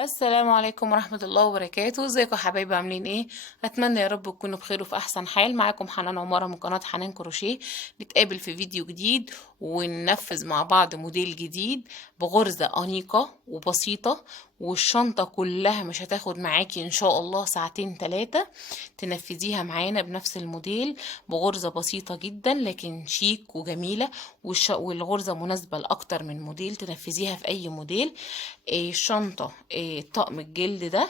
السلام عليكم ورحمة الله وبركاته. ازيكم يا حبايبي؟ عاملين ايه؟ اتمنى يا رب تكونوا بخير وفي احسن حال. معاكم حنان عمارة من قناة حنان كروشيه. نتقابل في فيديو جديد وننفذ مع بعض موديل جديد بغرزة أنيقة وبسيطة، والشنطة كلها مش هتاخد معاكي ان شاء الله ساعتين تلاتة تنفذيها معانا بنفس الموديل بغرزة بسيطة جدا لكن شيك وجميلة. والغرزة مناسبة لأكتر من موديل، تنفذيها في أي موديل. الشنطة طقم الجلد ده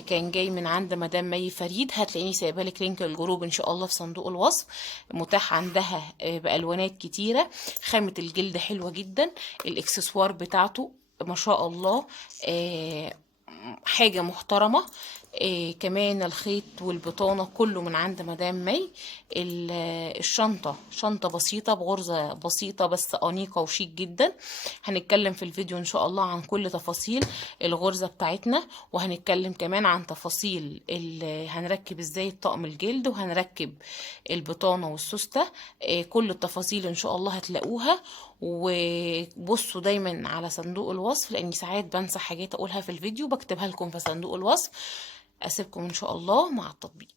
كان جاي من عند مدام مي فريد. هتلاقيني سايبه لك لينك الجروب ان شاء الله في صندوق الوصف. متاح عندها بالوانات كتيره. خامه الجلد حلوه جدا. الاكسسوار بتاعته ما شاء الله حاجه محترمه. كمان الخيط والبطانة كله من عند مدام مي. الشنطة شنطة بسيطة بغرزة بسيطة بس أنيقة وشيك جدا. هنتكلم في الفيديو إن شاء الله عن كل تفاصيل الغرزة بتاعتنا، وهنتكلم كمان عن تفاصيل هنركب ازاي الطقم الجلد، وهنركب البطانة والسوستة. كل التفاصيل إن شاء الله هتلاقوها. وبصوا دايما على صندوق الوصف لأني ساعات بنسى حاجات أقولها في الفيديو بكتبها لكم في صندوق الوصف. أسيبكم إن شاء الله مع التطبيق.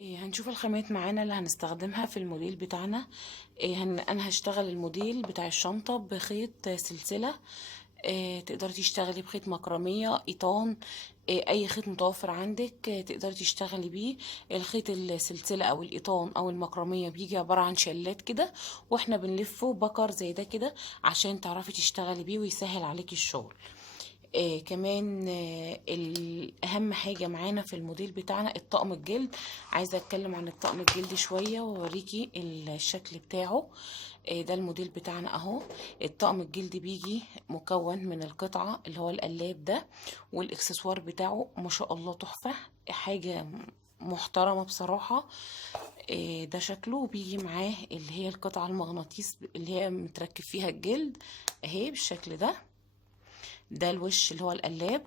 هنشوف الخامات معانا اللي هنستخدمها في الموديل بتاعنا. أنا هشتغل الموديل بتاع الشنطة بخيط سلسلة. تقدري تشتغلي بخيط مكرمية قيطان. أي خيط متوفر عندك تقدري تشتغلي بيه. الخيط السلسلة أو القيطان أو المكرمية بيجي عبارة عن شلات كده، واحنا بنلفه بكر زي ده كده عشان تعرفي تشتغلي بيه ويسهل عليكي الشغل. كمان الأهم حاجة معانا في الموديل بتاعنا الطقم الجلد. عايزة أتكلم عن الطقم الجلد شوية وأوريكي الشكل بتاعه. ده الموديل بتاعنا أهو. الطقم الجلد بيجي مكون من القطعة اللي هو القلاب ده، والإكسسوار بتاعه ما شاء الله تحفة. حاجة محترمة بصراحة. ده شكله بيجي معاه اللي هي القطعة المغناطيس اللي هي متركب فيها الجلد اهي بالشكل ده. ده الوش اللي هو القلاب،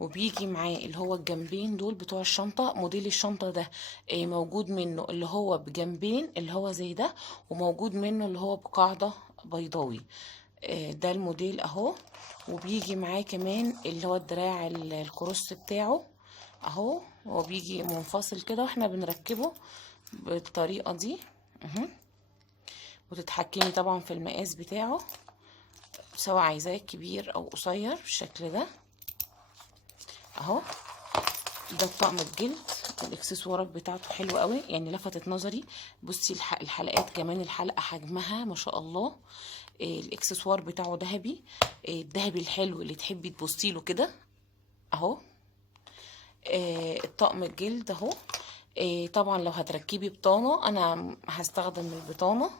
وبيجي معاه اللي هو الجنبين دول بتوع الشنطة. موديل الشنطة ده موجود منه اللي هو بجنبين اللي هو زي ده، وموجود منه اللي هو بقاعدة بيضاوي. ده الموديل اهو. وبيجي معاه كمان اللي هو الدراع الكروس بتاعه اهو. هو بيجي منفصل كده واحنا بنركبه بالطريقة دي. اهو. وتتحكمي طبعا في المقاس بتاعه سواء عايزاه كبير او قصير بالشكل ده اهو. ده الطقم الجلد. الاكسسوارات بتاعته حلوه قوي يعني لفتت نظري. بصي الحلقات كمان، الحلقه حجمها ما شاء الله. الاكسسوار بتاعه ذهبي. الذهبي الحلو اللي تحبي تبصي له كده اهو. الطقم الجلد اهو. طبعا لو هتركبي بطانه انا هستخدم البطانه.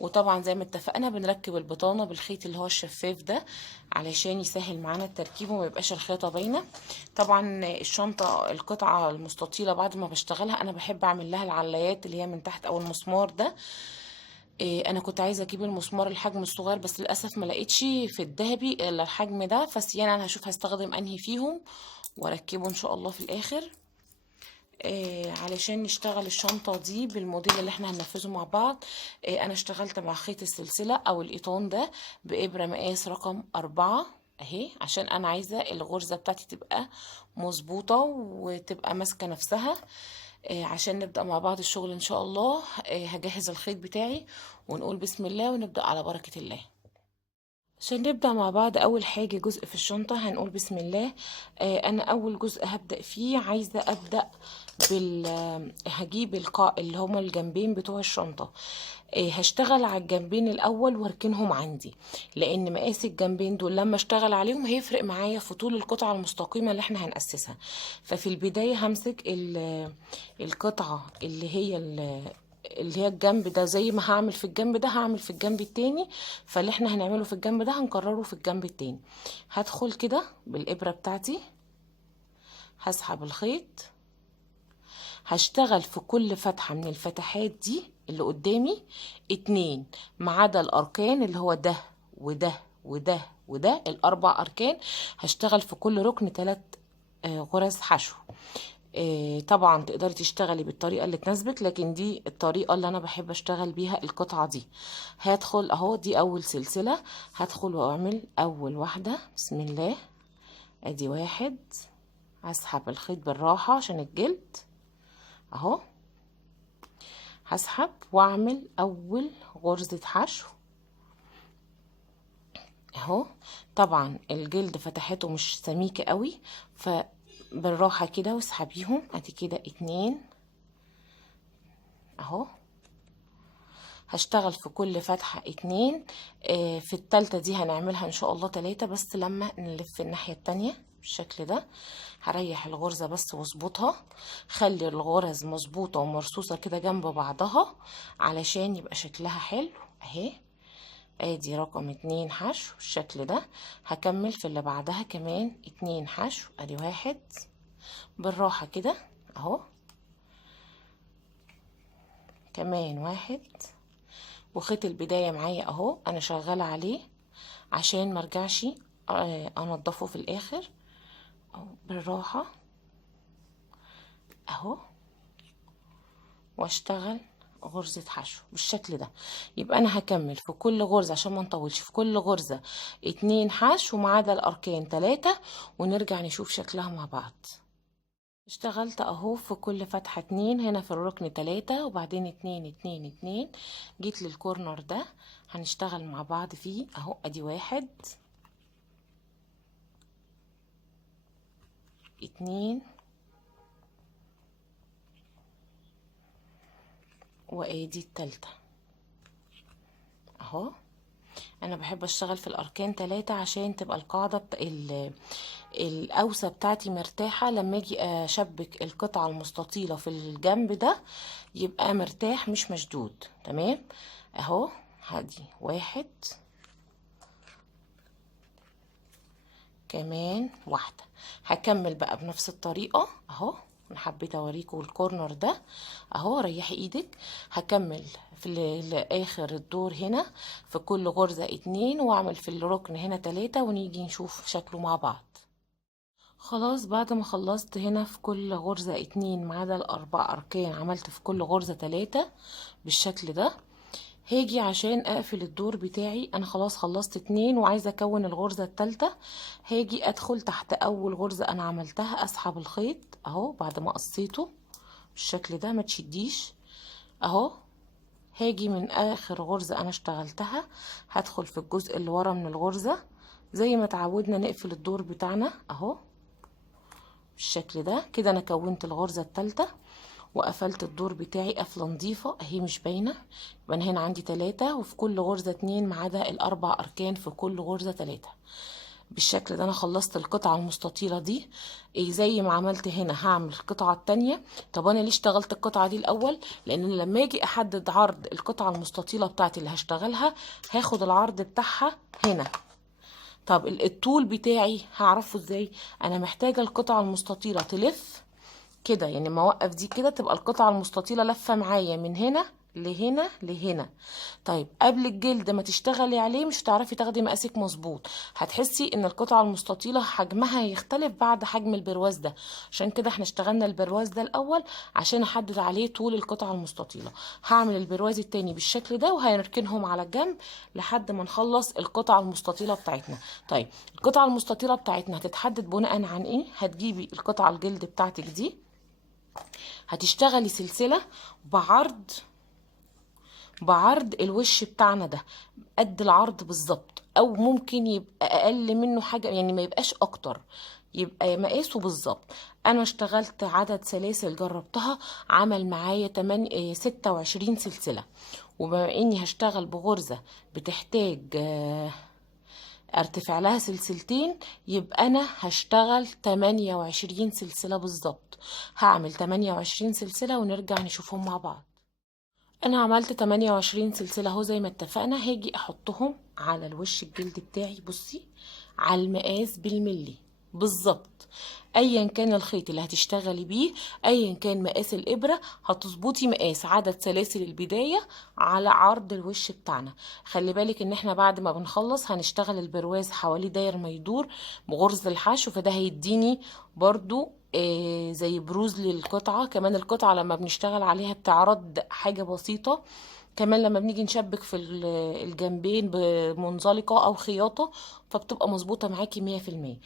وطبعا زي ما اتفقنا بنركب البطانه بالخيط اللي هو الشفاف ده علشان يسهل معانا التركيب وما يبقاش الخيطه باينه. طبعا الشنطه القطعه المستطيله بعد ما بشتغلها انا بحب اعمل لها العلايات اللي هي من تحت او المسمار ده. انا كنت عايزه اجيب المسمار الحجم الصغير بس للاسف ما لقيتش في الذهبي الا الحجم ده، فسيانا انا هشوف هستخدم انهي فيهم واركبه ان شاء الله في الاخر. علشان نشتغل الشنطة دي بالموديل اللي احنا هننفذه مع بعض. انا اشتغلت مع خيط السلسلة او القيطان ده بإبرة مقاس رقم 4 اهي، عشان انا عايزة الغرزة بتاعتي تبقى مظبوطة وتبقى ماسكة نفسها. عشان نبدأ مع بعض الشغل ان شاء الله. هجهز الخيط بتاعي ونقول بسم الله ونبدأ على بركة الله. عشان نبدأ مع بعض أول حاجة جزء في الشنطة هنقول بسم الله. أنا أول جزء هبدأ فيه عايزة أبدأ هجيب اللي هما الجنبين بتوع الشنطة. هشتغل على الجنبين الأول واركنهم عندي، لأن مقاس الجنبين دول لما اشتغل عليهم هيفرق معايا في طول القطعة المستقيمة اللي احنا هنأسسها. ففي البداية همسك القطعة اللي هي الجنب ده، زي ما هعمل في الجنب ده هعمل في الجنب التاني. فاللي احنا هنعمله في الجنب ده هنكرره في الجنب التاني. هدخل كده بالإبرة بتاعتي، هسحب الخيط، هشتغل في كل فتحة من الفتحات دي اللي قدامي 2 ما عدا الأركان اللي هو ده وده وده وده الأربع أركان. هشتغل في كل ركن 3 غرز حشو. طبعا تقدري تشتغلي بالطريقة اللي تناسبك، لكن دي الطريقة اللي انا بحب اشتغل بيها القطعة دي. هدخل اهو، دي اول سلسلة. هدخل واعمل اول واحدة بسم الله ادي واحد، هسحب الخيط بالراحة عشان الجلد اهو، هسحب واعمل اول غرزة حشو اهو. طبعا الجلد فتحته مش سميكة قوي، فبالراحة كده واسحبيهم. ادي كده اتنين اهو، هشتغل في كل فتحة اتنين. في التالتة دي هنعملها ان شاء الله تلاتة، بس لما نلف الناحية التانية بالشكل ده. هريح الغرزة بس واظبطها، خلي الغرز مظبوطة ومرصوصة كده جنب بعضها علشان يبقى شكلها حلو اهي. ادي رقم اتنين حشو بالشكل ده. هكمل في اللي بعدها كمان اتنين حشو، ادي واحد بالراحة كده اهو، كمان واحد، وخيط البداية معايا اهو انا شغالة عليه عشان مرجعش انضفه في الاخر اهو بالراحة اهو، واشتغل غرزة حشو بالشكل ده. يبقى انا هكمل في كل غرزة عشان ما نطولش، في كل غرزة اتنين حشو ما عدا الاركان تلاتة، ونرجع نشوف شكلها مع بعض. اشتغلت اهو في كل فتحة اتنين، هنا في الركن تلاتة وبعدين اتنين اتنين اتنين، جيت للكورنر ده هنشتغل مع بعض فيه اهو. ادي واحد اتنين، وادي التالتة اهو. انا بحب اشتغل في الاركان تلاتة عشان تبقى القاعدة الاوسة بتاعتي مرتاحة، لما اجي اشبك القطعة المستطيلة في الجنب ده يبقى مرتاح مش مشدود. تمام اهو. هدي واحد، كمان واحدة. هكمل بقى بنفس الطريقة اهو. انا حبيت اوريكم الكورنر ده اهو، ريحي ايدك. هكمل في لاخر الدور هنا في كل غرزة اتنين، واعمل في الركن هنا تلاتة، ونيجي نشوف شكله مع بعض. خلاص بعد ما خلصت هنا في كل غرزة اتنين ما عدا الاربع اركان، عملت في كل غرزة تلاتة بالشكل ده. هاجي عشان اقفل الدور بتاعي، انا خلاص خلصت اتنين وعايزة اكون الغرزة التالتة. هاجي ادخل تحت اول غرزة انا عملتها، اسحب الخيط اهو بعد ما قصيته بالشكل ده، ما تشديش اهو. هاجي من اخر غرزة انا اشتغلتها، هدخل في الجزء اللي ورا من الغرزة زي ما تعودنا نقفل الدور بتاعنا اهو بالشكل ده. كده انا كونت الغرزة التالتة وقفلت الدور بتاعي قفله نظيفه اهي مش باينه. يبقى انا هنا عندي تلاتة، وفي كل غرزه اتنين ما عدا الاربع اركان في كل غرزه تلاتة بالشكل ده. انا خلصت القطعه المستطيله دي. إيه زي ما عملت هنا هعمل القطعه التانية. طب انا ليه اشتغلت القطعه دي الاول؟ لان لما اجي احدد عرض القطعه المستطيله بتاعتي اللي هشتغلها، هاخد العرض بتاعها هنا. طب الطول بتاعي هعرفه ازاي؟ انا محتاجه القطعه المستطيله تلف كده، يعني ما اوقف دي كده تبقى القطعة المستطيلة لفة معايا من هنا لهنا لهنا. طيب قبل الجلد ما تشتغلي عليه مش هتعرفي تاخدي مقاسك مظبوط، هتحسي ان القطعة المستطيلة حجمها هيختلف بعد حجم البرواز ده. عشان كده احنا اشتغلنا البرواز ده الاول عشان احدد عليه طول القطعة المستطيلة. هعمل البرواز التاني بالشكل ده وهنركنهم على الجنب لحد ما نخلص القطعة المستطيلة بتاعتنا. طيب القطعة المستطيلة بتاعتنا هتتحدد بناء عن ايه؟ هتجيبي القطعة الجلد بتاعتك دي، هتشتغلي سلسلة بعرض الوش بتاعنا ده، قد العرض بالظبط، او ممكن يبقى اقل منه حاجة، يعني ما يبقاش اكتر، يبقى مقاسه بالظبط. انا اشتغلت عدد سلاسل جربتها عمل معايا 26 سلسلة. وبما اني هشتغل بغرزة بتحتاج ارتفع لها سلسلتين، يبقى انا هشتغل 28 سلسلة بالظبط. هعمل 28 سلسلة ونرجع نشوفهم مع بعض. انا عملت 28 سلسلة اهو زي ما اتفقنا. هاجي احطهم على الوش الجلد بتاعي، بصي على المقاس بالملي بالظبط. ايا كان الخيط اللي هتشتغلي بيه، ايا كان مقاس الابره، هتظبطي مقاس عدد سلاسل البدايه على عرض الوش بتاعنا. خلي بالك ان احنا بعد ما بنخلص هنشتغل البرواز حوالي داير ما يدور بغرزه الحشو، فده هيديني برضو زي بروز للقطعه. كمان القطعه لما بنشتغل عليها بتعرض حاجه بسيطه، كمان لما بنيجي نشبك في الجنبين بمنزلقة او خياطة فبتبقى مظبوطة معاكي 100%.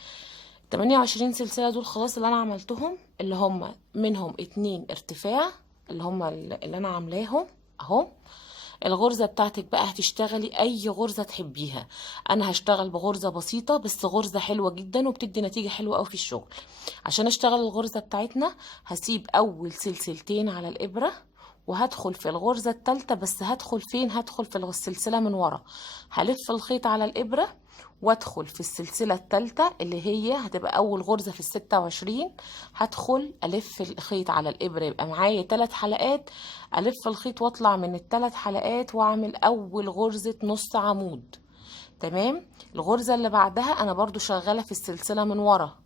28 سلسلة دول خلاص اللي انا عملتهم، اللي هم منهم 2 ارتفاع اللي هم اللي انا عاملاهم اهو. الغرزة بتاعتك بقى هتشتغلي اي غرزة تحبيها. انا هشتغل بغرزة بسيطة بس غرزة حلوة جدا وبتدي نتيجة حلوة قوي في الشغل. عشان اشتغل الغرزة بتاعتنا هسيب اول سلسلتين على الابرة، وهدخل في الغرزة التالتة، بس هدخل فين؟ هدخل في السلسلة من ورا. هلف الخيط على الابرة وادخل في السلسلة التالتة اللي هي هتبقى اول غرزة في ال26. هدخل الف الخيط على الابرة، يبقى معايا 3 حلقات. الف الخيط واطلع من ال3 حلقات واعمل اول غرزة نص عمود. تمام. الغرزة اللي بعدها انا برضو شغالة في السلسلة من ورا،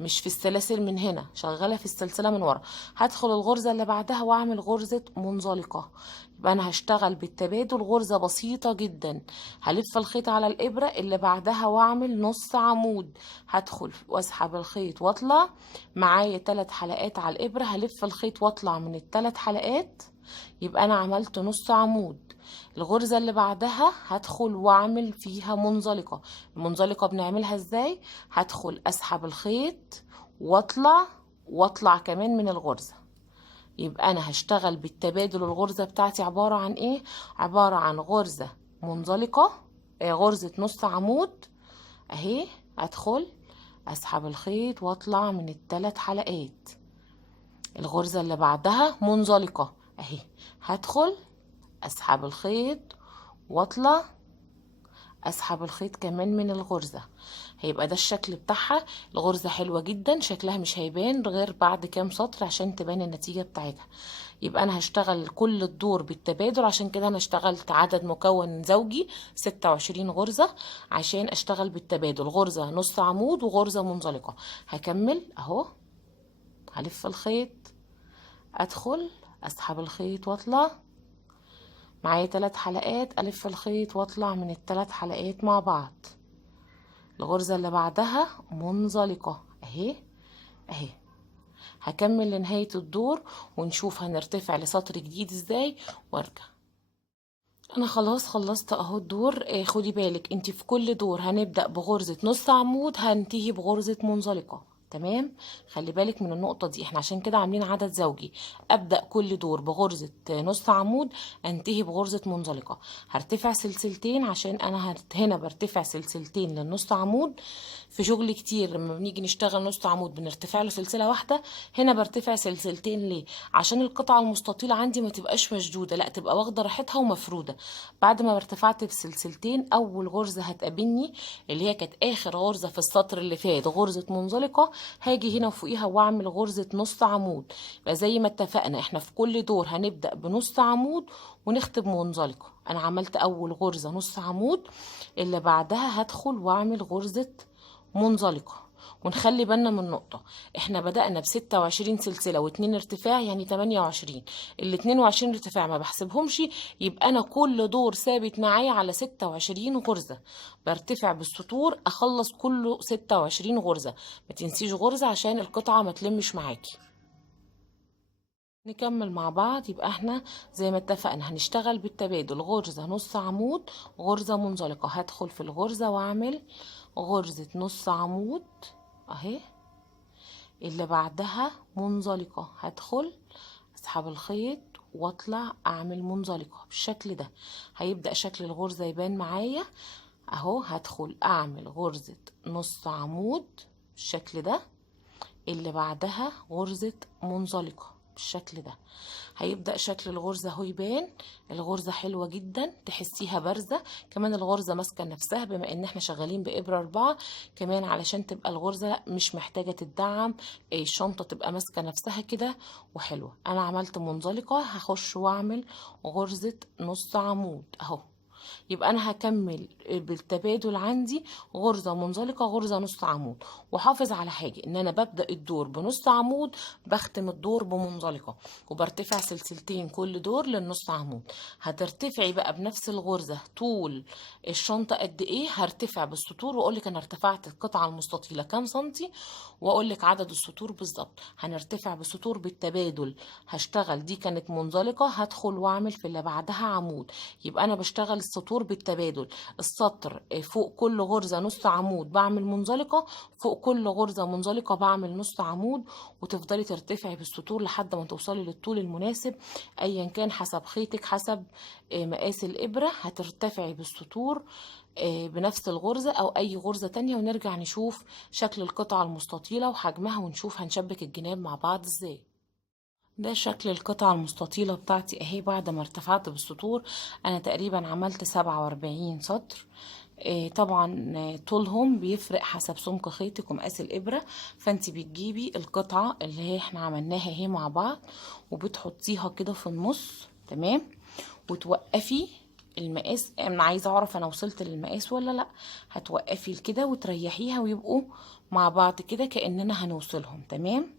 مش في السلاسل من هنا، شغالة في السلسلة من ورا. هدخل الغرزة اللي بعدها واعمل غرزة منزلقة. يبقى انا هشتغل بالتبادل غرزة بسيطة جدا. هلف الخيط على الابرة اللي بعدها واعمل نص عمود. هدخل واسحب الخيط واطلع، معايا 3 حلقات على الابرة. هلف الخيط واطلع من ال3 حلقات، يبقى انا عملت نص عمود. الغرزة اللي بعدها هدخل واعمل فيها منزلقة. المنزلقة بنعملها ازاي؟ هدخل اسحب الخيط واطلع كمان من الغرزة. يبقى انا هشتغل بالتبادل. الغرزة بتاعتي عبارة عن ايه؟ عبارة عن غرزة منزلقة، غرزة نص عمود اهي. ادخل اسحب الخيط واطلع من ال3 حلقات. الغرزة اللي بعدها منزلقة اهي. هدخل اسحب الخيط واطلع، اسحب الخيط كمان من الغرزة. هيبقى ده الشكل بتاعها. الغرزة حلوة جدا، شكلها مش هيبان غير بعد كام سطر عشان تبان النتيجة بتاعتها. يبقى انا هشتغل كل الدور بالتبادل، عشان كده انا اشتغلت عدد مكون زوجي 26 غرزة عشان اشتغل بالتبادل، غرزة نص عمود وغرزة منزلقة. هكمل اهو. هلف الخيط، ادخل اسحب الخيط واطلع، معايا 3 حلقات. الف الخيط واطلع من ال3 حلقات مع بعض. الغرزة اللي بعدها منزلقة اهي اهي. هكمل لنهاية الدور ونشوف هنرتفع لسطر جديد ازاي وارجع. انا خلاص خلصت اهو الدور. خدي بالك انت في كل دور هنبدأ بغرزة نص عمود، هننتهي بغرزة منزلقة. تمام. خلي بالك من النقطة دي، احنا عشان كده عاملين عدد زوجي. ابدأ كل دور بغرزة نص عمود، انتهي بغرزة منزلقة. هرتفع سلسلتين عشان انا هنا برتفع سلسلتين للنص عمود. في شغل كتير لما بنيجي نشتغل نص عمود بنرتفع له سلسلة واحدة، هنا برتفع سلسلتين. ليه؟ عشان القطعة المستطيلة عندي ما تبقاش مشدودة، لا تبقى واخدة راحتها ومفرودة. بعد ما ارتفعت بسلسلتين، اول غرزة هتقابلني اللي هي كانت اخر غرزة في السطر اللي فات، غرزة منزلقة، هاجي هنا فوقيها واعمل غرزة نص عمود. يبقى زي ما اتفقنا احنا في كل دور هنبدأ بنص عمود ونختم منزلقة. انا عملت اول غرزة نص عمود، اللي بعدها هدخل واعمل غرزة منزلقة. ونخلي بالنا من نقطة، احنا بدأنا ب26 سلسلة و2 ارتفاع يعني 28. ال22 ارتفاع ما بحسبهمش، يبقى انا كل دور ثابت معايا على 26 غرزة. برتفع بالسطور اخلص كله 26 غرزة. ما تنسيش غرزة عشان القطعة ما تلمش معاكي. نكمل مع بعض. يبقى احنا زي ما اتفقنا هنشتغل بالتبادل، غرزة نص عمود غرزة منزلقة. هدخل في الغرزة واعمل غرزة نص عمود اهي، اللي بعدها منزلقة. هدخل اسحب الخيط واطلع اعمل منزلقة بالشكل ده. هيبدأ شكل الغرزة يبان معايا اهو. هدخل اعمل غرزة نص عمود بالشكل ده، اللي بعدها غرزة منزلقة بالشكل ده. هيبدأ شكل الغرزة اهو يبان. الغرزة حلوة جدا، تحسيها بارزة كمان. الغرزة ماسكة نفسها بما ان احنا شغالين بإبرة 4 كمان، علشان تبقى الغرزة لا مش محتاجة تدعم. الشنطة تبقى ماسكة نفسها كده وحلوة. انا عملت منزلقة، هخش واعمل غرزة نص عمود اهو. يبقى انا هكمل بالتبادل عندي غرزة منزلقة غرزة نص عمود. وحافظ على حاجة، ان انا ببدأ الدور بنص عمود، بختم الدور بمنزلقة، وبرتفع سلسلتين كل دور للنص عمود. هترتفعي بقى بنفس الغرزة طول الشنطة قد ايه. هرتفع بالسطور واقول لك انا ارتفعت القطعة المستطيلة كام سنتي، واقول لك عدد السطور بالظبط. هنرتفع بالسطور بالتبادل. هشتغل دي كانت منزلقة، هدخل واعمل في اللي بعدها عمود. يبقى انا بشتغل السطور بالتبادل. السطر فوق كل غرزة نص عمود بعمل منزلقة، فوق كل غرزة منزلقة بعمل نص عمود، وتفضلي ترتفعي بالسطور لحد ما توصلي للطول المناسب ايا كان حسب خيطك، حسب مقاس الإبرة. هترتفعي بالسطور بنفس الغرزة أو أي غرزة تانية، ونرجع نشوف شكل القطعة المستطيلة وحجمها، ونشوف هنشبك الجناب مع بعض ازاي. ده شكل القطعة المستطيلة بتاعتي اهي بعد ما ارتفعت بالسطور. انا تقريبا عملت 47 سطر. طبعا طولهم بيفرق حسب سمك خيطك ومقاس الإبرة. فانت بتجيبي القطعة اللي هي احنا عملناها اهي مع بعض، وبتحطيها كده في النص، تمام، وتوقفي المقاس. انا عايزه اعرف انا وصلت للمقاس ولا لا. هتوقفي كده وتريحيها ويبقوا مع بعض كده كأننا هنوصلهم، تمام.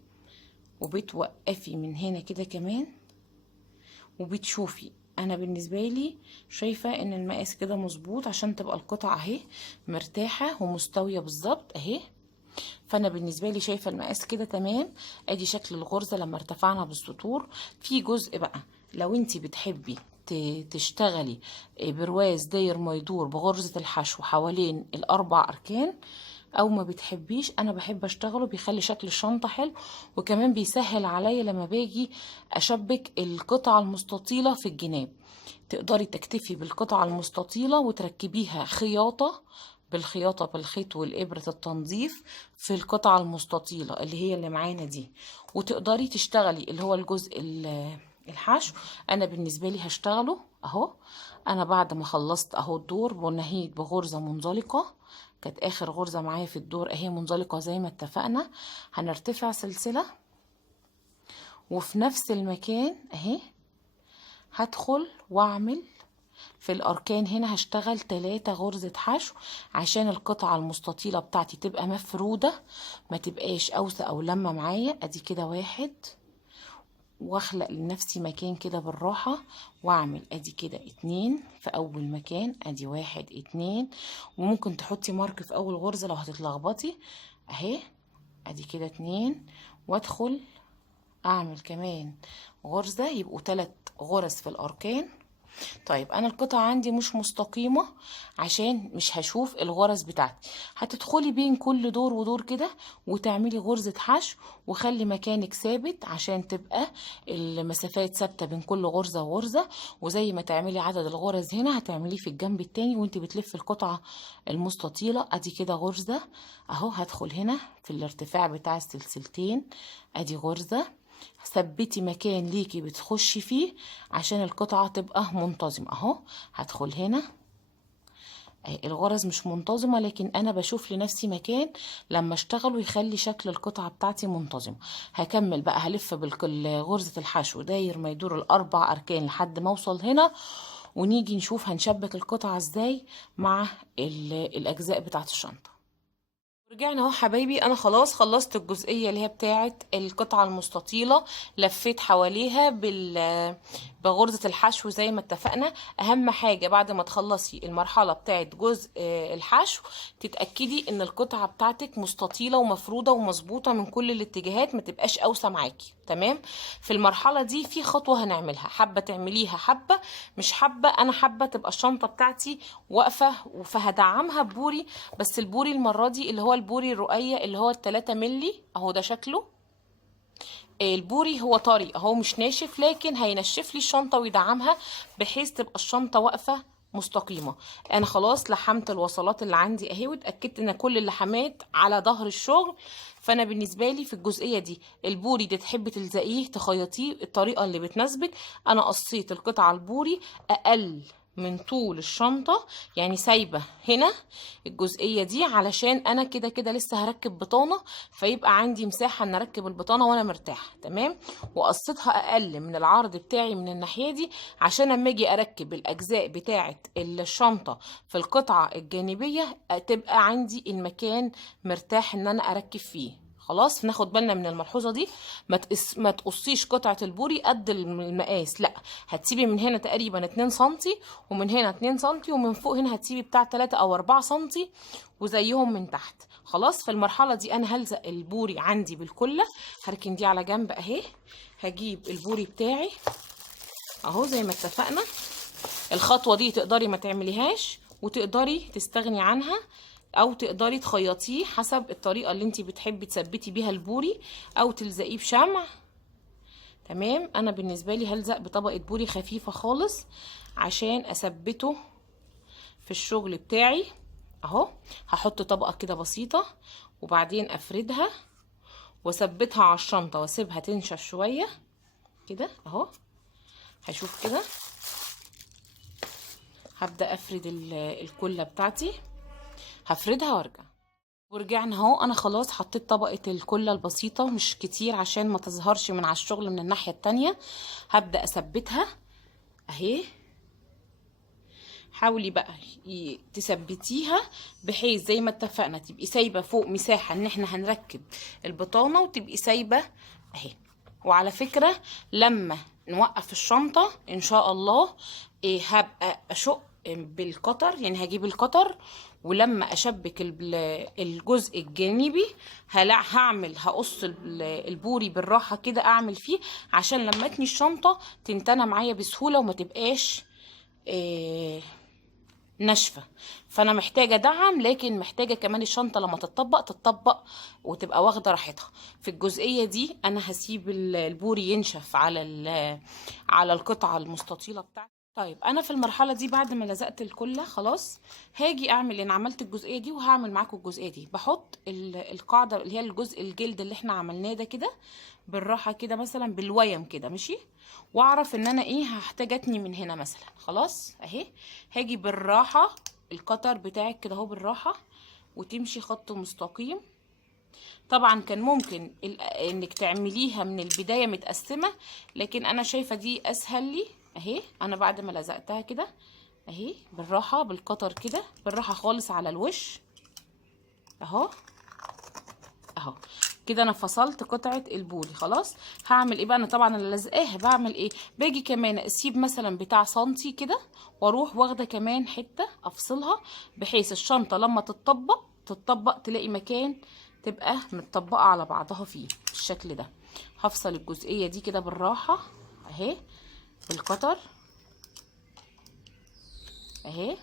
وبتوقفي من هنا كده كمان، وبتشوفي. انا بالنسبه لي شايفه ان المقاس كده مظبوط عشان تبقى القطعه اهي مرتاحه ومستويه بالظبط اهي. فانا بالنسبه لي شايفه المقاس كده تمام. ادي شكل الغرزه لما ارتفعنا بالسطور. في جزء بقى لو انتي بتحبي تشتغلي برواز داير ما يدور بغرزه الحشو حوالين الاربع اركان، او ما بتحبيش، انا بحب اشتغله، بيخلي شكل الشنطه حلو، وكمان بيسهل عليا لما باجي اشبك القطعه المستطيله في الجناب. تقدري تكتفي بالقطعه المستطيله وتركبيها خياطه بالخياطه بالخيط والابره التنظيف في القطعه المستطيله اللي هي اللي معانا دي، وتقدري تشتغلي اللي هو الجزء الحشو. انا بالنسبه لي هشتغله اهو. انا بعد ما خلصت اهو الدور ونهيت بغرزه منزلقه، كانت اخر غرزه معايا في الدور اهي منزلقه زي ما اتفقنا. هنرتفع سلسله، وفي نفس المكان اهي هدخل واعمل في الاركان. هنا هشتغل 3 غرزة حشو عشان القطعة المستطيلة بتاعتي تبقى مفرودة، ما تبقاش اوسع او لما معايا. ادي كده 1، واخلق لنفسي مكان كده بالراحة، واعمل ادي كده 2 في اول مكان، ادي 1 2. وممكن تحطي مارك في اول غرزة لو هتتلخبطي اهي. ادي كده 2، وادخل اعمل كمان غرزة، يبقوا 3 غرز في الاركان. طيب انا القطعة عندي مش مستقيمة عشان مش هشوف الغرز بتاعتي. هتدخلي بين كل دور ودور كده وتعملي غرزة حشو، وخلي مكانك ثابت عشان تبقى المسافات ثابتة بين كل غرزة وغرزة. وزي ما تعملي عدد الغرز هنا هتعمليه في الجنب التاني وانت بتلفي القطعة المستطيلة. ادي كده غرزة اهو. هدخل هنا في الارتفاع بتاع السلسلتين، ادي غرزة. ثبتي مكان ليكي بتخشي فيه عشان القطعة تبقى منتظمة اهو. هدخل هنا، الغرز مش منتظمة لكن انا بشوف لنفسي مكان لما اشتغل ويخلي شكل القطعة بتاعتي منتظمة. هكمل بقى، هلف بالكل غرزة الحشو داير ما يدور الاربع اركان لحد ما اوصل هنا، ونيجي نشوف هنشبك القطعة ازاي مع الاجزاء بتاعت الشنطة. رجعنا اهو حبايبي. انا خلاص خلصت الجزئيه اللي هي بتاعه القطعه المستطيله، لفيت حواليها بغرزه الحشو زي ما اتفقنا. اهم حاجه بعد ما تخلصي المرحله بتاعه جزء الحشو تتاكدي ان القطعه بتاعتك مستطيله ومفروده ومظبوطه من كل الاتجاهات، ما تبقاش اوسع معاكي، تمام. في المرحله دي في خطوه هنعملها، حابه تعمليها حابه مش حابه. انا حابه تبقى الشنطه بتاعتي واقفه، فهدعمها ببوري، بس البوري المره دي اللي هو البوري الرقية اللي هو 3 ملي اهو. ده شكله البوري هو طري اهو مش ناشف، لكن هينشف لي الشنطة ويدعمها بحيث تبقى الشنطة واقفة مستقيمة. انا خلاص لحمت الوصلات اللي عندي اهي، واتأكدت ان كل اللحامات على ظهر الشغل. فانا بالنسبة لي في الجزئية دي البوري ده تحبي تلزقيه تخيطيه الطريقة اللي بتناسبك. انا قصيت القطعة البوري اقل من طول الشنطة، يعني سايبة هنا الجزئية دي علشان انا كده كده لسه هركب بطانة، فيبقى عندي مساحة ان اركب البطانة وانا مرتاحة، تمام. وقصيتها اقل من العرض بتاعي من الناحية دي عشان اما اجي اركب الاجزاء بتاعة الشنطة في القطعة الجانبية تبقى عندي المكان مرتاح ان انا اركب فيه. خلاص ناخد بالنا من الملحوظه دي. ما تقصيش قطعه البوري قد المقاس، لا، هتسيبي من هنا تقريبا 2 سنتي، ومن هنا 2 سنتي، ومن فوق هنا هتسيبي بتاع 3 او 4 سنتي، وزيهم من تحت. خلاص في المرحله دي انا هلزق البوري عندي بالكله. هركن دي على جنب اهي. هجيب البوري بتاعي اهو زي ما اتفقنا، الخطوة دي تقدري ما تعمليهاش وتقدري تستغني عنها، او تقدري تخيطيه حسب الطريقة اللي انتي بتحبي تثبتي بيها البوري او تلزقيه بشمع. تمام. انا بالنسبة لي هلزق بطبقة بوري خفيفة خالص عشان اثبته في الشغل بتاعي اهو. هحط طبقة كده بسيطة وبعدين افردها واثبتها على الشنطة واسيبها تنشف شوية كده اهو. هشوف كده، هبدأ افرد الكلة بتاعتي، هفردها وارجع. ورجعنا اهو. انا خلاص حطيت طبقة الكلة البسيطة مش كتير عشان ما تظهرش من على الشغل من الناحية التانية. هبدأ اثبتها اهي. حاولي بقى تثبتيها بحيث زي ما اتفقنا تبقي سايبة فوق مساحة ان احنا هنركب البطانة، وتبقي سايبة اهي. وعلى فكرة لما نوقف الشنطة ان شاء الله هبقى اشق بالقطر، يعني هجيب القطر ولما اشبك الجزء الجانبي هقص البوري بالراحة كده اعمل فيه عشان لما اتني الشنطة تنتنى معايا بسهولة وما تبقاش ناشفه. فانا محتاجه دعم، لكن محتاجه كمان الشنطه لما تتطبق وتبقى واخده راحتها. في الجزئيه دي انا هسيب البوري ينشف على القطعه المستطيله بتاعتي. طيب انا في المرحله دي بعد ما لزقت الكله خلاص هاجي اعمل، انا عملت الجزئيه دي وهعمل معاكم الجزئيه دي. بحط القاعده اللي هي الجزء الجلد اللي احنا عملناه ده كده بالراحه كده مثلا بالويم كده ماشي، واعرف ان انا هحتاج اتني من هنا مثلا. خلاص اهي هاجي بالراحه القطر بتاعك كده اهو بالراحه وتمشي خط مستقيم. طبعا كان ممكن انك تعمليها من البدايه متقسمه، لكن انا شايفه دي اسهل لي اهي. انا بعد ما لزقتها كده اهي بالراحه بالقطر كده بالراحه خالص على الوش اهو اهو كده. انا فصلت قطعه البوري خلاص. هعمل ايه بقى؟ انا طبعا اللي لازقاها بعمل ايه، باجي كمان اسيب مثلا بتاع سنتي كده واروح واخده كمان حته افصلها بحيث الشنطه لما تتطبق تلاقي مكان تبقى متطبقه على بعضها فيه بالشكل ده. هفصل الجزئيه دي كده بالراحه اهي بالقطر اهي.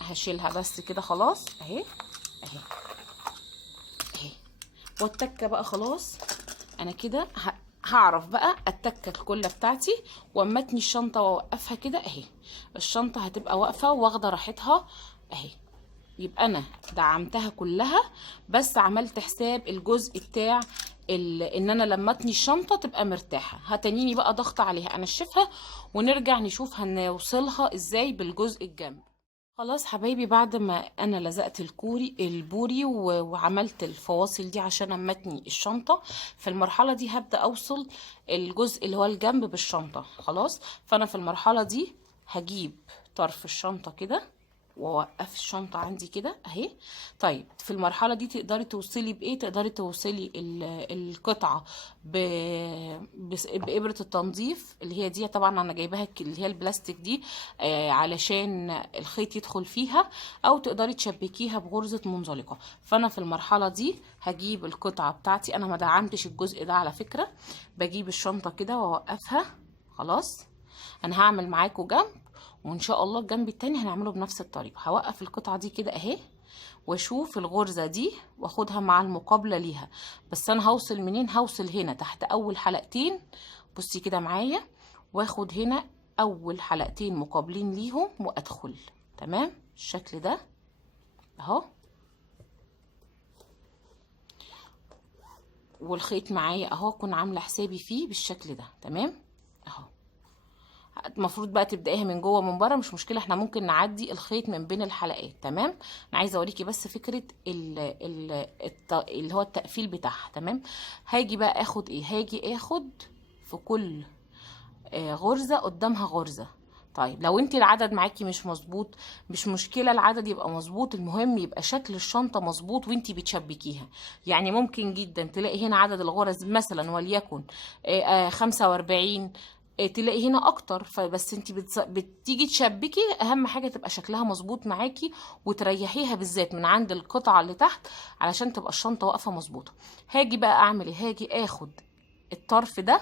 هشيلها بس كده خلاص اهي اهي اهي. والتكه بقى خلاص انا كده هعرف بقى التكه الكله بتاعتي واما اتني الشنطه واوقفها كده اهي. الشنطه هتبقى واقفه واخده راحتها اهي. يبقى انا دعمتها كلها بس عملت حساب الجزء بتاع ان انا لما اتني الشنطه تبقى مرتاحه. هتنيني بقى ضغط عليها انشفها ونرجع نشوف هنوصلها ازاي بالجزء الجنب. خلاص حبايبي بعد ما انا لزقت البوري وعملت الفواصل دي عشان امتني الشنطه، في المرحله دي هبدا اوصل الجزء اللي هو الجنب بالشنطه خلاص. فانا في المرحله دي هجيب طرف الشنطه كده واوقف الشنطه عندي كده اهي. طيب في المرحله دي تقدري توصلي بايه؟ تقدري توصلي القطعه بابره التنظيف اللي هي دي. طبعا انا جايباها اللي هي البلاستيك دي علشان الخيط يدخل فيها، او تقدري تشبكيها بغرزه منزلقه. فانا في المرحله دي هجيب القطعه بتاعتي، انا ما دعمتش الجزء ده على فكره. بجيب الشنطه كده واوقفها خلاص. انا هعمل معاكم جنب وان شاء الله الجنب التاني هنعمله بنفس الطريقه. هوقف القطعه دي كده اهي واشوف الغرزه دي واخدها مع المقابله ليها. بس انا هوصل منين؟ هوصل هنا تحت اول حلقتين بصي كده معايا، واخد هنا اول حلقتين مقابلين ليهم وادخل تمام الشكل ده اهو. والخيط معايا اهو اكون عامله حسابي فيه بالشكل ده تمام اهو. المفروض بقى تبدايها من جوه من بره مش مشكله، احنا ممكن نعدي الخيط من بين الحلقات تمام. انا عايزه اوريكي بس فكره اللي هو التقفيل بتاعها تمام. هاجي بقى اخد ايه؟ هاجي اخد في كل غرزه قدامها غرزه. طيب لو انت العدد معاكي مش مظبوط مش مشكله، العدد يبقى مظبوط، المهم يبقى شكل الشنطه مظبوط وانت بتشبكيها. يعني ممكن جدا تلاقي هنا عدد الغرز مثلا وليكن 45، تلاقي هنا اكتر. فبس انت بتيجي تشبكي اهم حاجه تبقى شكلها مظبوط معاكي وتريحيها بالذات من عند القطعه اللي تحت علشان تبقى الشنطه واقفه مظبوطه. هاجي بقى اعمل ايه؟ هاجي اخد الطرف ده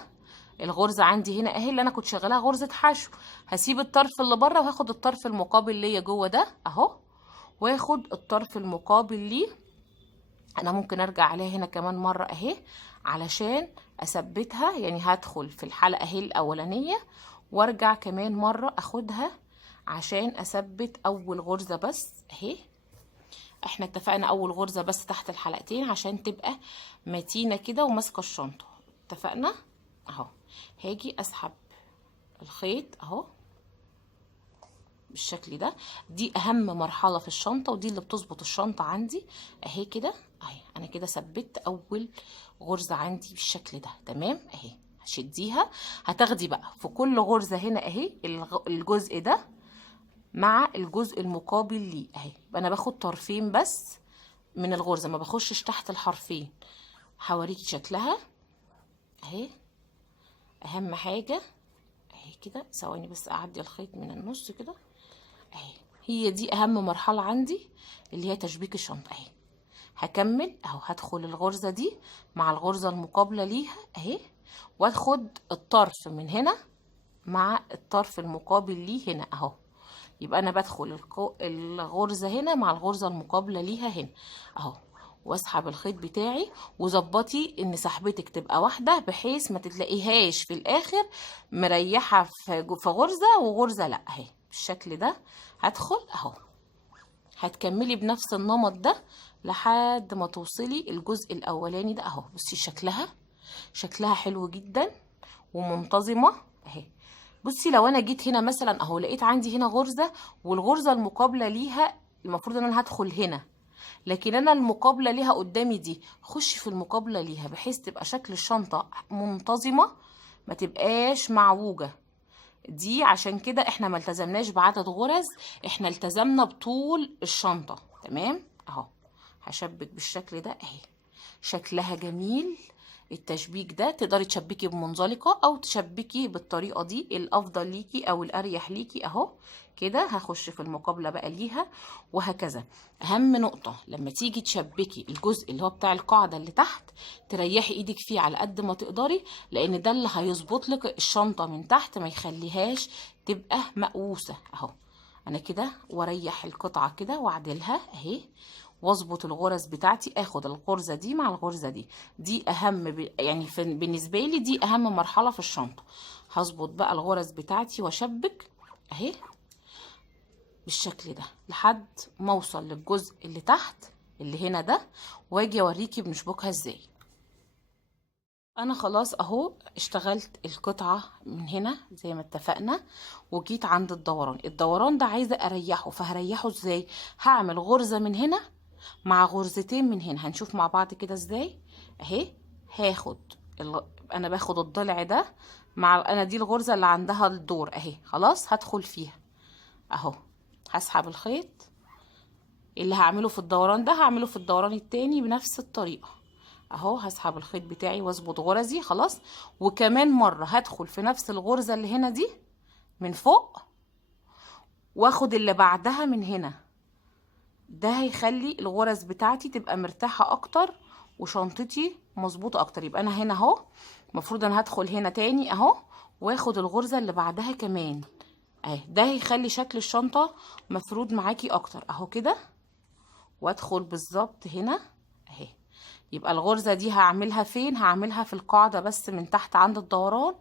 الغرزه عندي هنا اهي اللي انا كنت شغالاها غرزه حشو، هسيب الطرف اللي بره وهاخد الطرف المقابل ليا جوه ده اهو، واخد الطرف المقابل ليه. انا ممكن ارجع عليها هنا كمان مره اهي علشان اثبتها، يعني هدخل في الحلقه اهي الاولانيه وارجع كمان مره اخدها عشان اثبت اول غرزه بس اهي. احنا اتفقنا اول غرزه بس تحت الحلقتين عشان تبقى متينه كده وماسكه الشنطه، اتفقنا اهو. هاجي اسحب الخيط اهو بالشكل ده. دي اهم مرحله في الشنطه ودي اللي بتظبط الشنطه عندي اهي كده اهي. انا كده ثبت اول غرزه عندي بالشكل ده تمام اهي. هشديها، هتاخدي بقى في كل غرزه هنا اهي الجزء ده مع الجزء المقابل ليه اهي. انا باخد طرفين بس من الغرزه، ما بخشش تحت الحرفين. هوريكي شكلها اهي. اهم حاجه اهي كده، ثواني بس اعدي الخيط من النص كده اهي. هي دي اهم مرحله عندي اللي هي تشبيك الشنطه اهي. هكمل اهو، هدخل الغرزه دي مع الغرزه المقابله ليها اهي، واخد الطرف من هنا مع الطرف المقابل ليه هنا اهو. يبقى انا بدخل الغرزه هنا مع الغرزه المقابله ليها هنا اهو، واسحب الخيط بتاعي. وظبطي ان سحبتك تبقى واحده بحيث ما تلاقيهاش في الاخر مريحه في غرزه وغرزه لا اهي بالشكل ده. هدخل اهو، هتكملي بنفس النمط ده لحد ما توصلي الجزء الاولاني ده اهو. بصي شكلها حلو جدا ومنتظمه اهي. بصي لو انا جيت هنا مثلا اهو لقيت عندي هنا غرزه والغرزه المقابله ليها المفروض ان انا هدخل هنا، لكن انا المقابله ليها قدامي دي، خشي في المقابله ليها بحيث تبقى شكل الشنطه منتظمه ما تبقاش معوجه. دي عشان كده احنا ما التزمناش بعدد غرز، احنا التزمنا بطول الشنطه تمام اهو. هشبك بالشكل ده اهي. شكلها جميل. التشبيك ده تقدري تشبكي بمنزلقه او تشبكي بالطريقه دي الافضل ليكي او الاريح ليكي اهو كده. هخش في المقابله بقى ليها وهكذا. اهم نقطه لما تيجي تشبكي الجزء اللي هو بتاع القاعده اللي تحت، تريحي ايدك فيه على قد ما تقدري، لان ده اللي هيظبط لك الشنطه من تحت، ما يخليهاش تبقى مقوسه اهو. انا كده واريح القطعه كده واعدلها اهي، واظبط الغرز بتاعتي. اخد الغرزه دي مع الغرزه دي، دي اهم يعني بالنسبه لي دي اهم مرحله في الشنطه. هظبط بقى الغرز بتاعتي واشبك اهي بالشكل ده لحد ما اوصل للجزء اللي تحت اللي هنا ده، واجي اوريكي بنشبكها ازاي. انا خلاص اهو اشتغلت القطعه من هنا زي ما اتفقنا، وجيت عند الدوران ده عايزه اريحه. فهريحه ازاي؟ هعمل غرزه من هنا مع غرزتين من هنا، هنشوف مع بعض كده ازاي اهي. هاخد انا باخد الضلع ده مع انا دي الغرزه اللي عندها الدور اهي، خلاص هدخل فيها اهو. هسحب الخيط اللي هعمله في الدوران ده هعمله في الدوران التاني بنفس الطريقه اهو. هسحب الخيط بتاعي واظبط غرزي خلاص، وكمان مره هدخل في نفس الغرزه اللي هنا دي من فوق، واخد اللي بعدها من هنا. ده هيخلي الغرز بتاعتي تبقى مرتاحه اكتر وشنطتي مظبوطه اكتر. يبقى انا هنا اهو المفروض انا هدخل هنا تاني اهو، واخد الغرزه اللي بعدها كمان اهي. ده هيخلي شكل الشنطه مفرود معاكي اكتر اهو كده، وادخل بالظبط هنا اهي. يبقى الغرزه دي هعملها فين؟ هعملها في القاعده بس من تحت عند الدوران،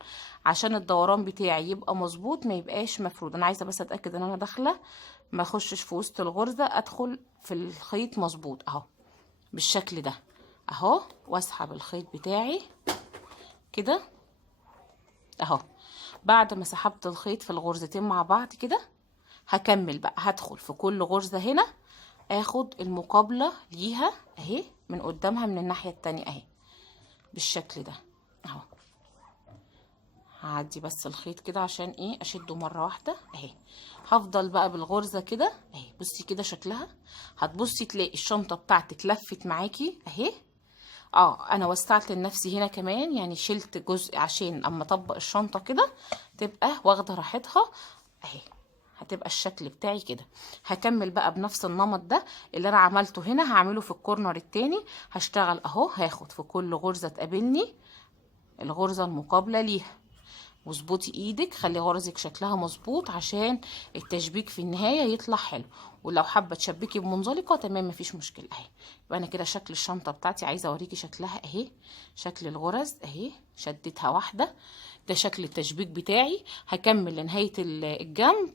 عشان الدوران بتاعي يبقى مظبوط ما يبقاش مفرود. انا عايزه بس اتاكد ان انا داخله ما اخشش في وسط الغرزه، ادخل في الخيط مظبوط اهو بالشكل ده اهو. واسحب الخيط بتاعي كده اهو. بعد ما سحبت الخيط في الغرزتين مع بعض كده، هكمل بقى. هدخل في كل غرزه هنا اخد المقابله ليها اهي من قدامها من الناحيه التانية اهي بالشكل ده اهو. هعدي بس الخيط كده عشان ايه اشده مره واحده اهي. هفضل بقى بالغرزه كده اهي. بصي كده شكلها، هتبصي تلاقي الشنطه بتاعتك لفت معاكي اهي. انا وسعت لنفسي هنا كمان، يعني شلت جزء عشان اما اطبق الشنطه كده تبقى واخده راحتها اهي. هتبقى الشكل بتاعي كده. هكمل بقى بنفس النمط ده اللي انا عملته هنا، هعمله في الكورنر التاني. هشتغل اهو، هاخد في كل غرزه تقابلني الغرزه المقابله ليها واظبطي ايدك، خلي غرزك شكلها مظبوط عشان التشبيك في النهايه يطلع حلو. ولو حابه تشبكي بمنزلقه تمام مفيش مشكله اهي. يبقى انا كده شكل الشنطه بتاعتي، عايزه اوريكي شكلها اهي، شكل الغرز اهي، شدتها واحده. ده شكل التشبيك بتاعي. هكمل لنهايه الجنب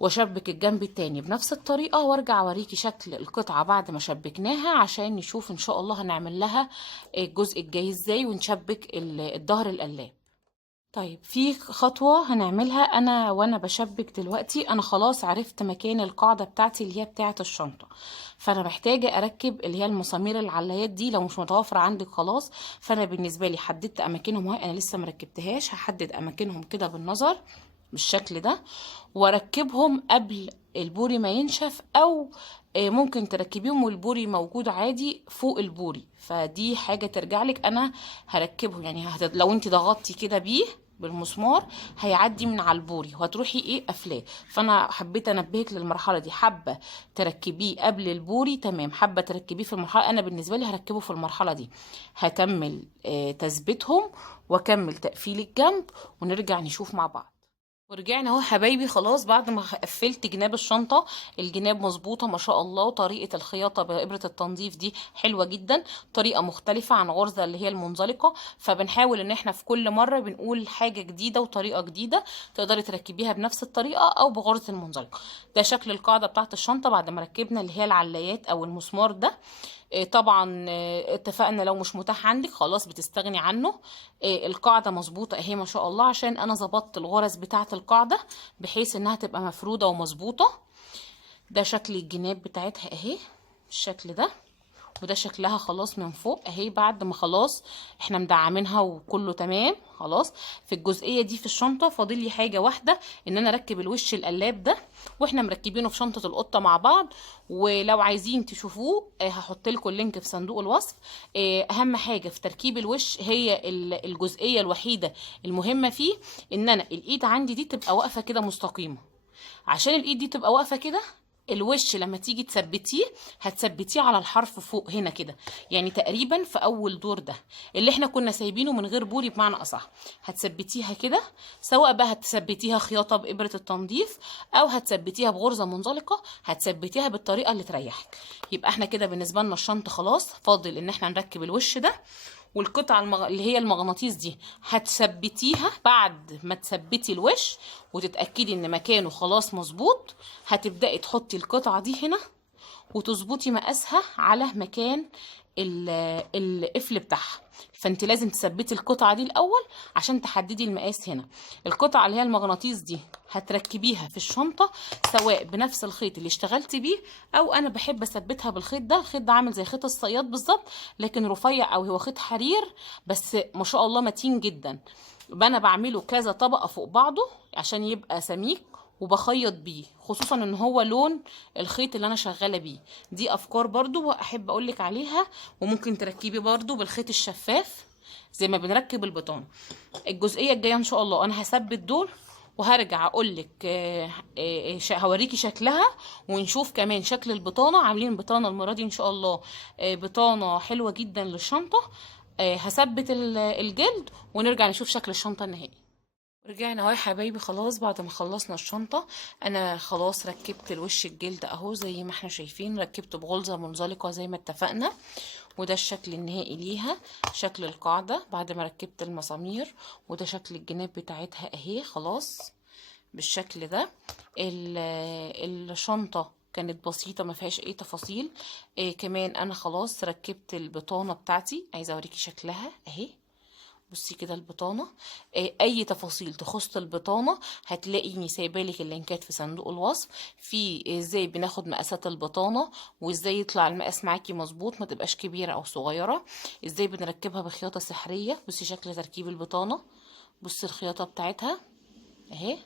واشبك الجنب التاني بنفس الطريقة، وارجع اوريكي شكل القطعة بعد ما شبكناها عشان نشوف ان شاء الله هنعمل لها الجزء الجاي ازاي ونشبك الظهر القلاب. طيب في خطوة هنعملها انا وانا بشبك دلوقتي. انا خلاص عرفت مكان القاعدة بتاعتي اللي هي بتاعة الشنطة، فانا محتاجة اركب اللي هي المسامير العلايات دي. لو مش متوفرة عندك خلاص، فانا بالنسبة لي حددت اماكنهم اهي، انا لسه مركبتهاش، هحدد اماكنهم كده بالنظر بالشكل ده واركبهم قبل البوري ما ينشف، او ممكن تركبيهم والبوري موجود عادي فوق البوري، فدي حاجة ترجع لك. انا هركبه يعني لو انت ضغطتي كده بيه بالمسمار هيعدي من على البوري وهتروحي ايه قافلاه. فانا حبيت انبهك للمرحله دي، حابه تركبيه قبل البوري تمام، حابه تركبيه في المرحله، انا بالنسبه لي هركبه في المرحله دي. هكمل تثبيتهم واكمل تقفيل الجنب ونرجع نشوف مع بعض. ورجعنا اهو حبايبي خلاص بعد ما قفلت جناب الشنطه. الجناب مظبوطه ما شاء الله، وطريقه الخياطه بابره التنظيف دي حلوه جدا، طريقه مختلفه عن غرزه اللي هي المنزلقه. فبنحاول ان احنا في كل مره بنقول حاجه جديده وطريقه جديده تقدري تركبيها بنفس الطريقه او بغرزه المنزلقه. ده شكل القاعده بتاعت الشنطه بعد ما ركبنا اللي هي العلايات او المسمار ده. طبعا اتفقنا لو مش متاح عندك خلاص بتستغني عنه. القاعدة مظبوطة اهي ما شاء الله، عشان انا ظبطت الغرز بتاعة القاعدة بحيث انها تبقى مفرودة ومظبوطة. ده شكل الجناب بتاعتها اهي بالشكل ده، وده شكلها خلاص من فوق اهي بعد ما خلاص احنا مدعمينها وكله تمام خلاص. في الجزئيه دي في الشنطه فاضل لي حاجه واحده، ان انا اركب الوش القلاب ده، واحنا مركبينه في شنطه القطه مع بعض. ولو عايزين تشوفوه هحط لكم اللينك في صندوق الوصف. اهم حاجه في تركيب الوش هي الجزئيه الوحيده المهمه فيه، ان انا الايد عندي دي تبقى واقفه كده مستقيمه. عشان الايد دي تبقى واقفه كده، الوش لما تيجي تثبتيه هتثبتيه على الحرف فوق هنا كده، يعني تقريبا في اول دور ده اللي احنا كنا سايبينه من غير بوري بمعنى اصح، هتثبتيها كده. سواء بقى هتثبتيها خياطه بابره التنظيف او هتثبتيها بغرزه منزلقه، هتثبتيها بالطريقه اللي تريحك. يبقى احنا كده بالنسبه لنا الشنطه خلاص، فاضل ان احنا نركب الوش ده. والقطعة اللي هي المغناطيس دي هتثبتيها بعد ما تثبتي الوش وتتأكدي ان مكانه خلاص مظبوط. هتبدأي تحطي القطعة دي هنا وتظبطي مقاسها على مكان القفل بتاعها. فانت لازم تثبتي القطعه دي الاول عشان تحددي المقاس هنا. القطعه اللي هي المغناطيس دي هتركبيها في الشنطه سواء بنفس الخيط اللي اشتغلتي بيه، او انا بحب اثبتها بالخيط ده. الخيط ده عامل زي خيط الصياد بالظبط لكن رفيع، او هو خيط حرير بس ما شاء الله متين جدا. يبقى انا بعمله كذا طبقه فوق بعضه عشان يبقى سميك، وبخيط بيه، خصوصا ان هو لون الخيط اللي انا شغاله بيه. دي افكار برضو احب اقولك عليها، وممكن تركبي برضو بالخيط الشفاف زي ما بنركب البطانه. الجزئيه الجايه ان شاء الله انا هثبت دول وهرجع اقولك هوريكي شكلها، ونشوف كمان شكل البطانه. عاملين بطانه المره دي ان شاء الله بطانه حلوه جدا للشنطه. هثبت الجلد ونرجع نشوف شكل الشنطه النهائي. رجعنا اهو يا حبايبي خلاص بعد ما خلصنا الشنطة. انا خلاص ركبت الوش الجلد اهو زي ما احنا شايفين، ركبته بغلظة منزلقة زي ما اتفقنا، وده الشكل النهائي ليها. شكل القاعدة بعد ما ركبت المسامير، وده شكل الجناب بتاعتها اهي خلاص بالشكل ده. الشنطة كانت بسيطة ما فيهاش اي تفاصيل. كمان انا خلاص ركبت البطانة بتاعتي، عايزة اوريكي شكلها اهي. بصي كده البطانه، اي تفاصيل تخص البطانه هتلاقيني سايبالك اللينكات في صندوق الوصف، في ازاي بناخد مقاسات البطانه وازاي يطلع المقاس معاكي مظبوط ما تبقاش كبيره او صغيره، ازاي بنركبها بخياطه سحريه. بصي شكل تركيب البطانه، بصي الخياطه بتاعتها اهي،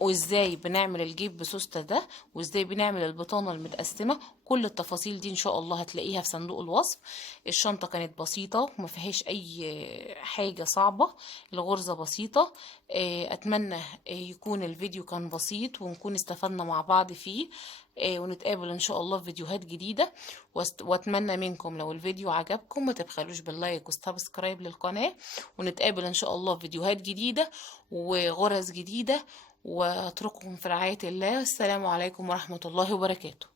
وازاي بنعمل الجيب بسوسته ده، وازاي بنعمل البطانه المتقسمه. كل التفاصيل دي ان شاء الله هتلاقيها في صندوق الوصف. الشنطة كانت بسيطة وما فيهاش اي حاجة صعبة، الغرزة بسيطة. اتمنى يكون الفيديو كان بسيط ونكون استفدنا مع بعض فيه. ونتقابل ان شاء الله في فيديوهات جديدة. واتمنى منكم لو الفيديو عجبكم ما تبخلوش باللايك والسبسكرايب للقناة. ونتقابل ان شاء الله في فيديوهات جديدة وغرز جديدة. واترككم في رعاية الله. السلام عليكم ورحمة الله وبركاته.